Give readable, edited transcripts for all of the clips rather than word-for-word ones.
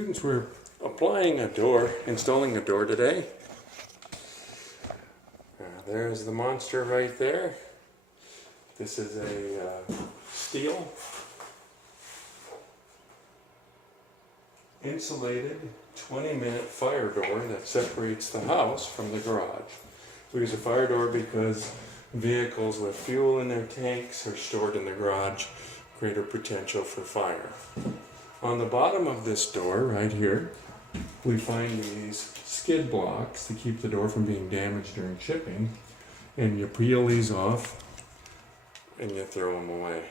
Students, we're installing a door today. There's the monster right there. This is a steel insulated 20-minute fire door that separates the house from the garage. We use a fire door because vehicles with fuel in their tanks are stored in the garage, greater potential for fire. On the bottom of this door, right here, we find these skid blocks to keep the door from being damaged during shipping. And you peel these off and you throw them away.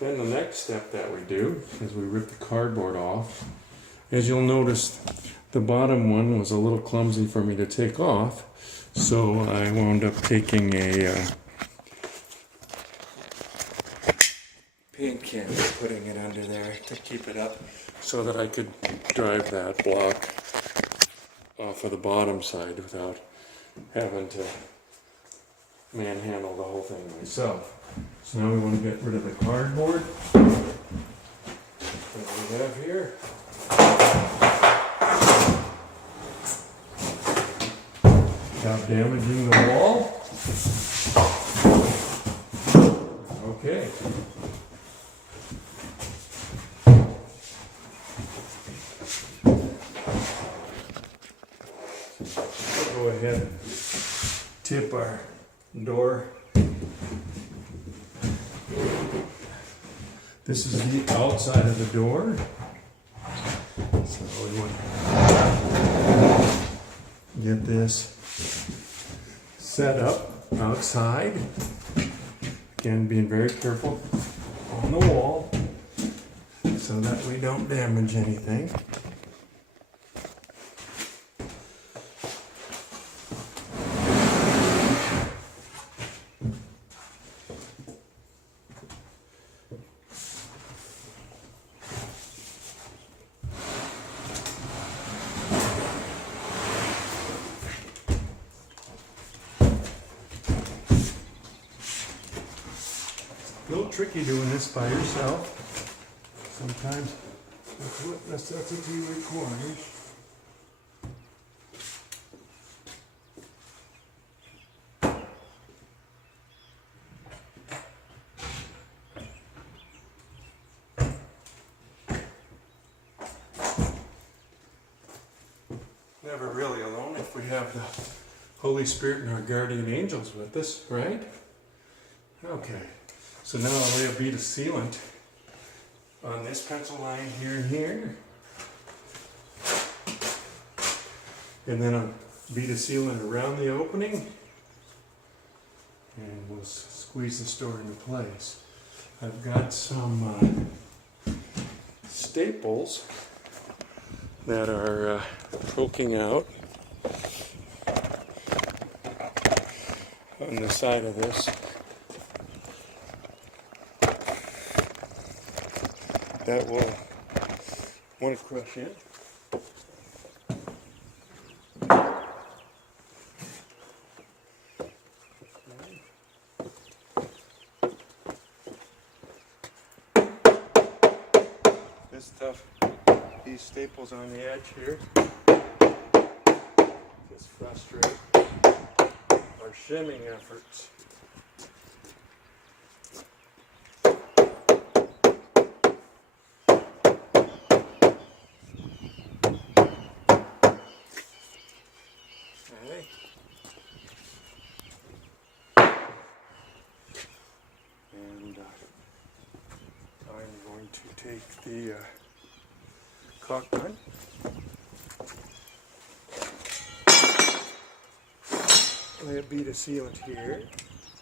Then the next step that we do is we rip the cardboard off. As you'll notice, the bottom one was a little clumsy for me to take off, so I wound up taking a paint can and putting it under there to keep it up so that I could drive that block off of the bottom side without having to manhandle the whole thing myself. So now we want to get rid of the cardboard that we have here. Without damaging the wall. Okay. Go ahead and tip our door. This is the outside of the door. So we want to get this set up outside. Again, being very careful on the wall so that we don't damage anything. A little tricky doing this by yourself. Sometimes that's what necessity requires. Never really alone if we have the Holy Spirit and our guardian angels with us, right? Okay. So now I'll lay a bead of sealant on this pencil line here and here. And then a bead of sealant around the opening. And we'll squeeze this door into place. I've got some staples that are poking out on the side of this. That will want to crush in. This stuff, these staples on the edge here, just frustrate our shimming efforts. And I'm going to take the caulk gun, lay a bead of sealant here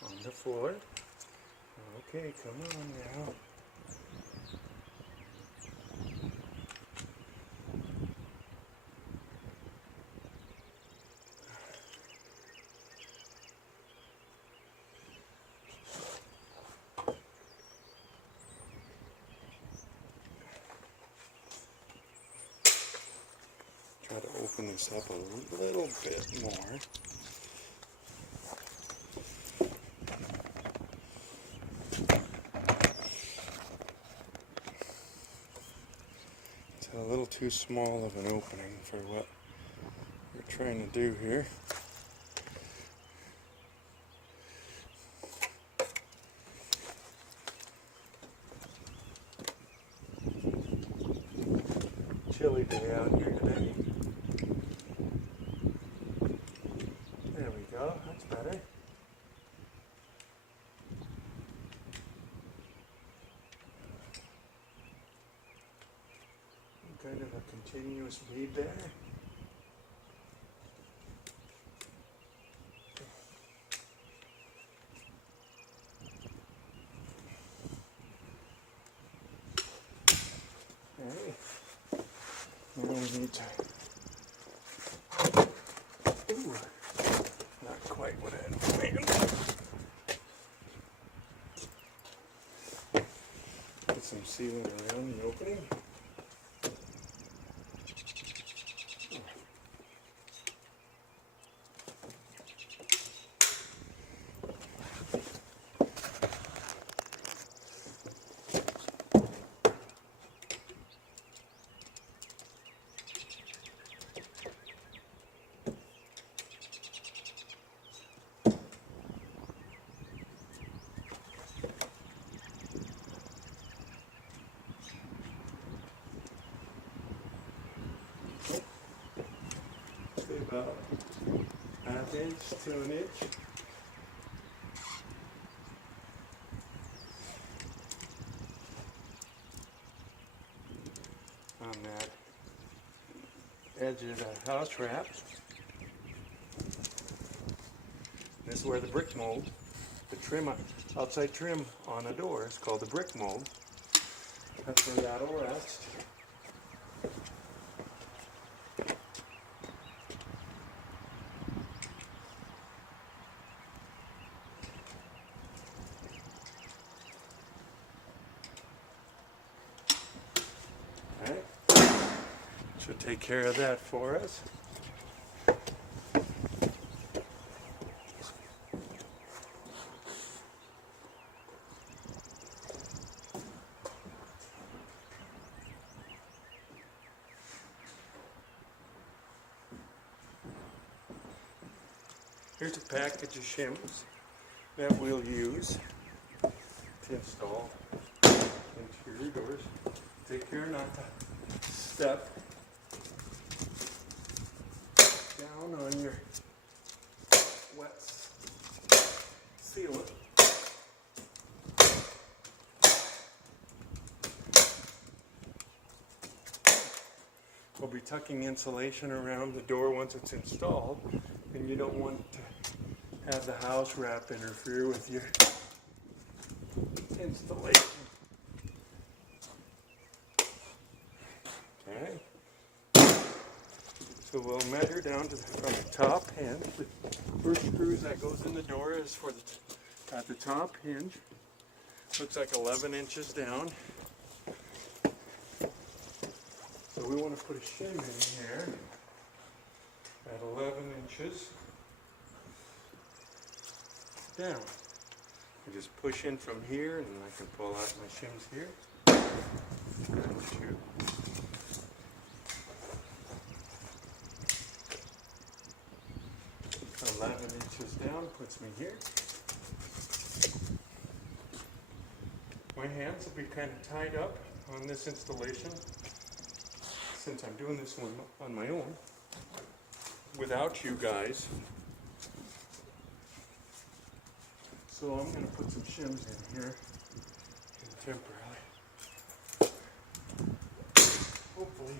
on the floor. Okay, come on now. Try to open this up a little bit more. It's a little too small of an opening for what we're trying to do here. Chilly day out here today. There we go, that's better. Kind of a continuous bead there. Okay. Now we need to. Ooh, not quite what I had planned. Put some sealant around the opening. About ½ inch to an inch. On that edge of the house wrap. This is where the brick mold, the trim, outside trim on a door is called the brick mold. That's where that'll rest. Should take care of that for us. Here's a package of shims that we'll use to install interior doors. Take care not to step down on your wet sealant. We'll be tucking insulation around the door once it's installed, and you don't want to have the house wrap interfere with your installation. Okay. So we'll measure down to from the top hinge. The first screws that goes in the door is for the at the top hinge. Looks like 11 inches down. So we want to put a shim in here at 11 inches down. I just push in from here, and then I can pull out my shims here. 2. So 11 inches down puts me here. My hands will be kind of tied up on this installation since I'm doing this one on my own without you guys. So I'm going to put some shims in here temporarily. Hopefully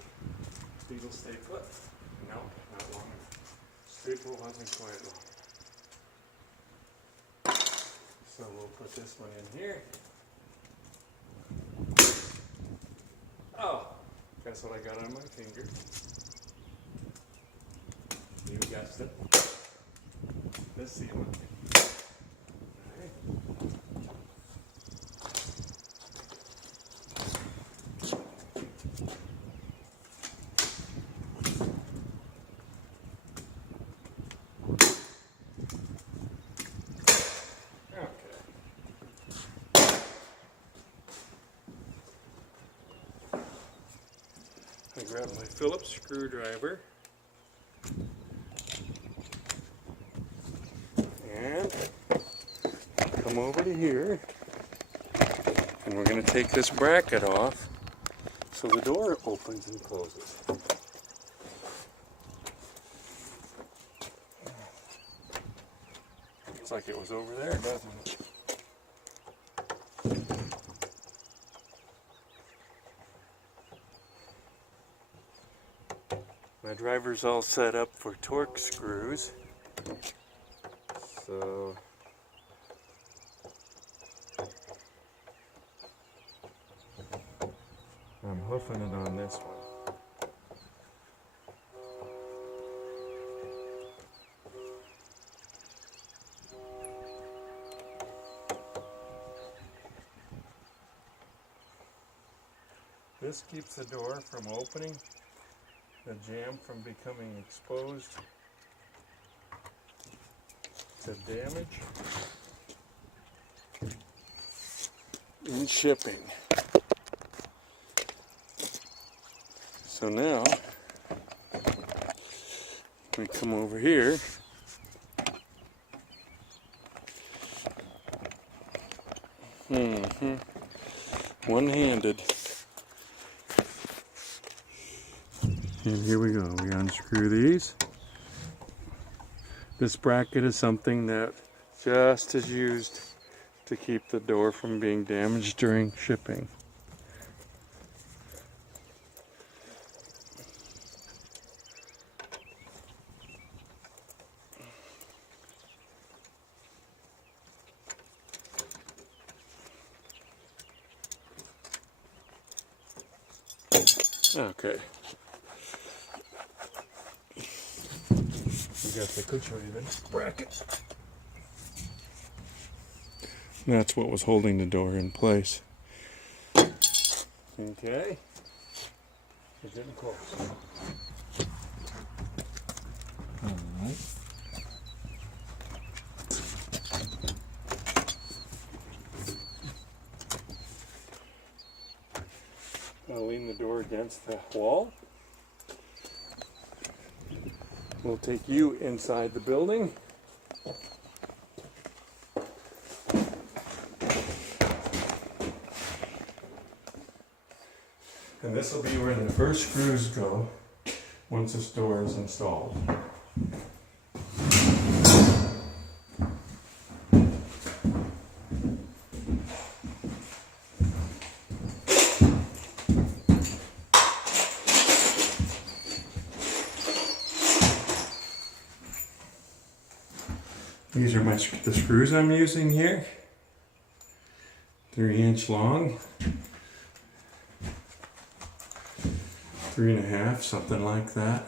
these will stay put. No, not long enough. Staple wasn't quite long. So we'll put this one in here. Oh, guess what I got on my finger? You guessed it. The sealant. I grab my Phillips screwdriver and come over to here, and we're going to take this bracket off so the door opens and closes. Looks like it was over there, doesn't it? My driver's all set up for torque screws, so I'm hoofing it on this one. This keeps the door from opening, the jamb from becoming exposed to damage in shipping. So now we come over here one-handed, and here we go. We unscrew these. This bracket is something that just is used to keep the door from being damaged during shipping. Okay. We got the quick-raven bracket. That's what was holding the door in place. Okay. We're getting close. All right. I'll lean the door against the wall. We'll take you inside the building. And this will be where the first screws go once this door is installed. These are the screws I'm using here. 3-inch long. 3.5, something like that.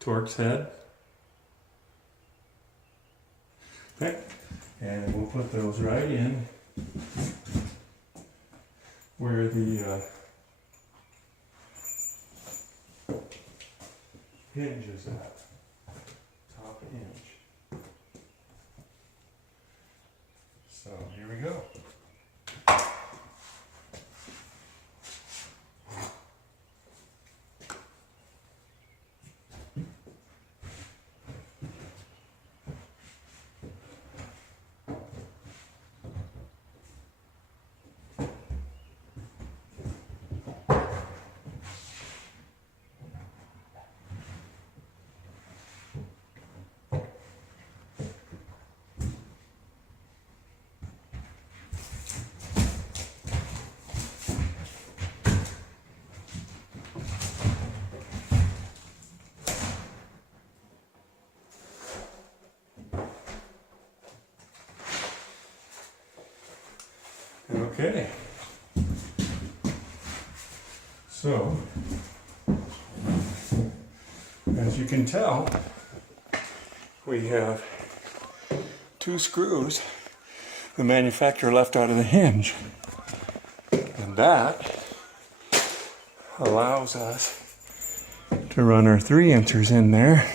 Torx head. Okay, and we'll put those right in where the hinge is at. Top hinge. So here we go. Okay, so as you can tell, we have 2 screws the manufacturer left out of the hinge, and that allows us to run our 3-inchers in there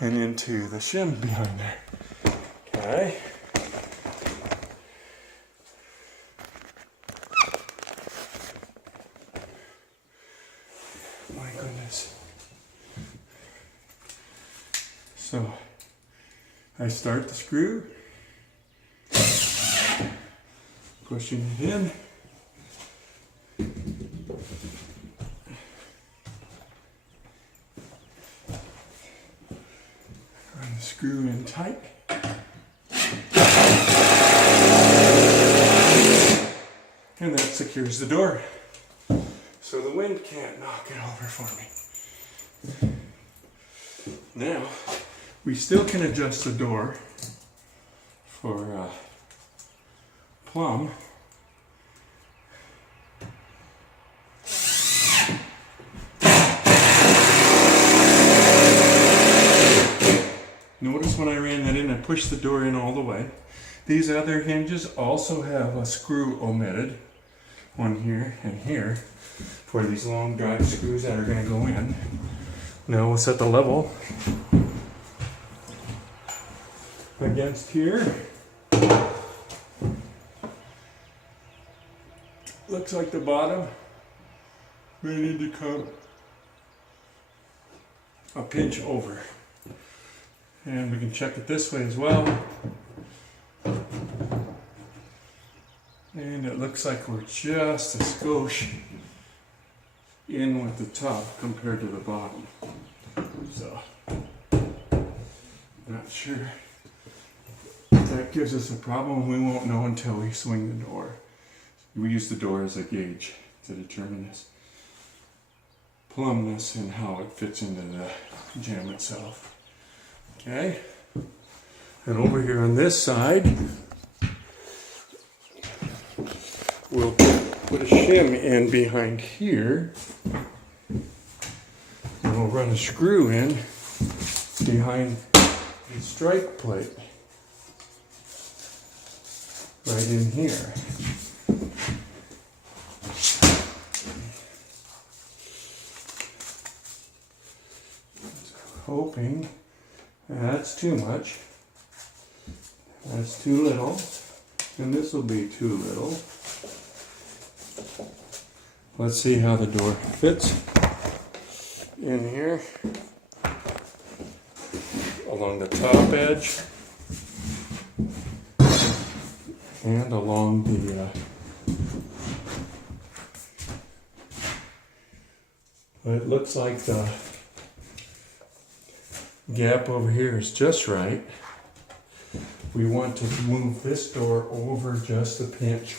and into the shim behind there. Okay. my goodness. So I start the screw, pushing it in. Run the screw in tight. And that secures the door. So the wind can't knock it over for me. Now, we still can adjust the door for plumb. Notice when I ran that in, I pushed the door in all the way. These other hinges also have a screw omitted. One here and here for these long drive screws that are going to go in. Now we'll set the level against here. Looks like the bottom may need to come a pinch over. And we can check it this way as well. And it looks like we're just a skosh in with the top compared to the bottom. So, not sure if that gives us a problem. We won't know until we swing the door. We use the door as a gauge to determine this plumbness and how it fits into the jam itself. Okay, and over here on this side, we'll put a shim in behind here, and we'll run a screw in behind the strike plate, right in here. Hoping that's too much, that's too little, and this will be too little. Let's see how the door fits in here along the top edge and along the it looks like the gap over here is just right. We want to move this door over just a pinch.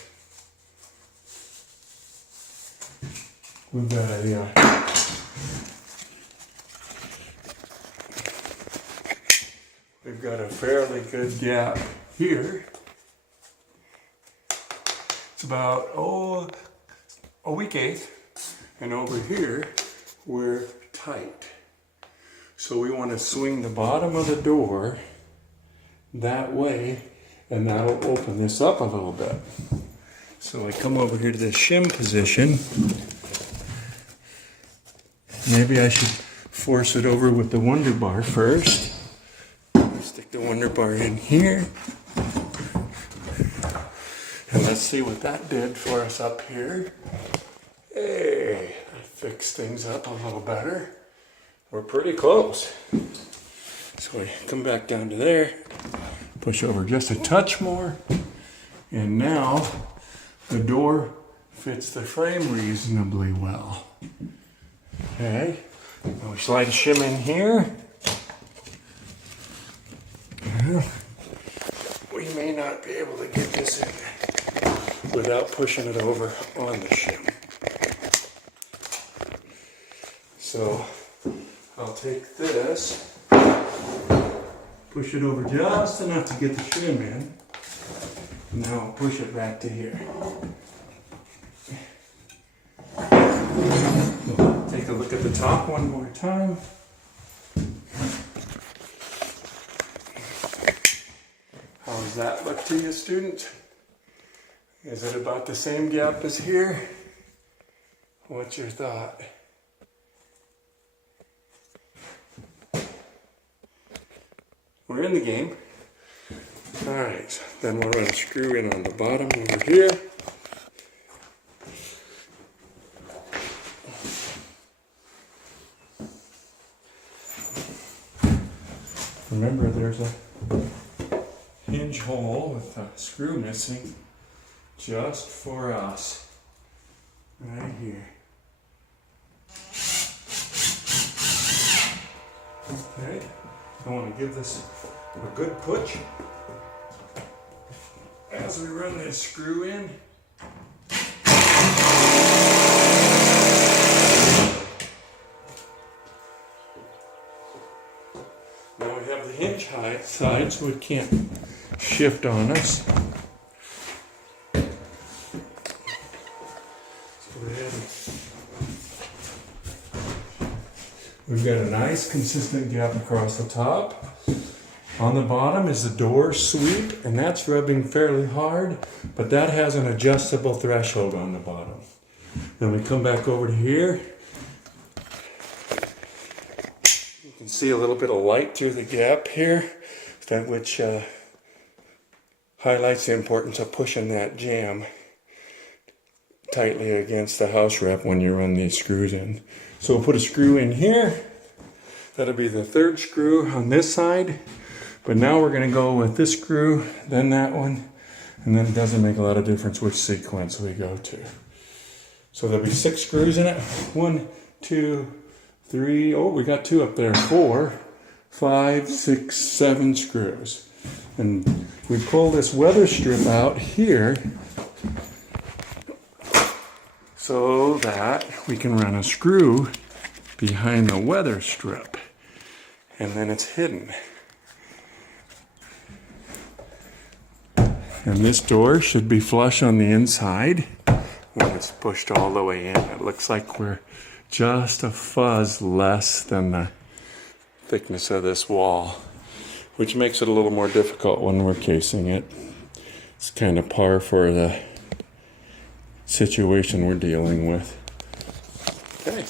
We've got a fairly good gap here. It's about a week eighth, and over here we're tight. So we want to swing the bottom of the door that way, and that'll open this up a little bit. So I come over here to this shim position. Maybe I should force it over with the Wonder Bar first. Stick the Wonder Bar in here. And let's see what that did for us up here. Hey, that fixed things up a little better. We're pretty close. So we come back down to there, push over just a touch more, and now the door fits the frame reasonably well. Okay, now we slide a shim in here. We may not be able to get this in without pushing it over on the shim. So I'll take this, push it over just enough to get the shim in, and now I'll push it back to here. We'll take a look at the top one more time. How does that look to you, student? Is it about the same gap as here? What's your thought? We're in the game. Alright, then we'll run a screw in on the bottom over here. Remember, there's a hinge hole with a screw missing just for us. Right here. Okay, I want to give this a good push as we run this screw in. Now we have the hinge height side, so it can't shift on us. We've got a nice consistent gap across the top. On the bottom is the door sweep, and that's rubbing fairly hard, but that has an adjustable threshold on the bottom. Then we come back over to here. You can see a little bit of light through the gap here, which highlights the importance of pushing that jamb tightly against the house wrap when you run these screws in. So we'll put a screw in here. That'll be the third screw on this side. But now we're going to go with this screw, then that one, and then it doesn't make a lot of difference which sequence we go to. So there'll be 6 screws in it. 1, 2, 3, oh, we got 2 up there. 4, 5, 6, 7 screws. And we pull this weather strip out here so that we can run a screw behind the weather strip, and then it's hidden. And this door should be flush on the inside when it's pushed all the way in. It looks like we're just a fuzz less than the thickness of this wall, which makes it a little more difficult when we're casing it. It's kind of par for the situation we're dealing with. Okay.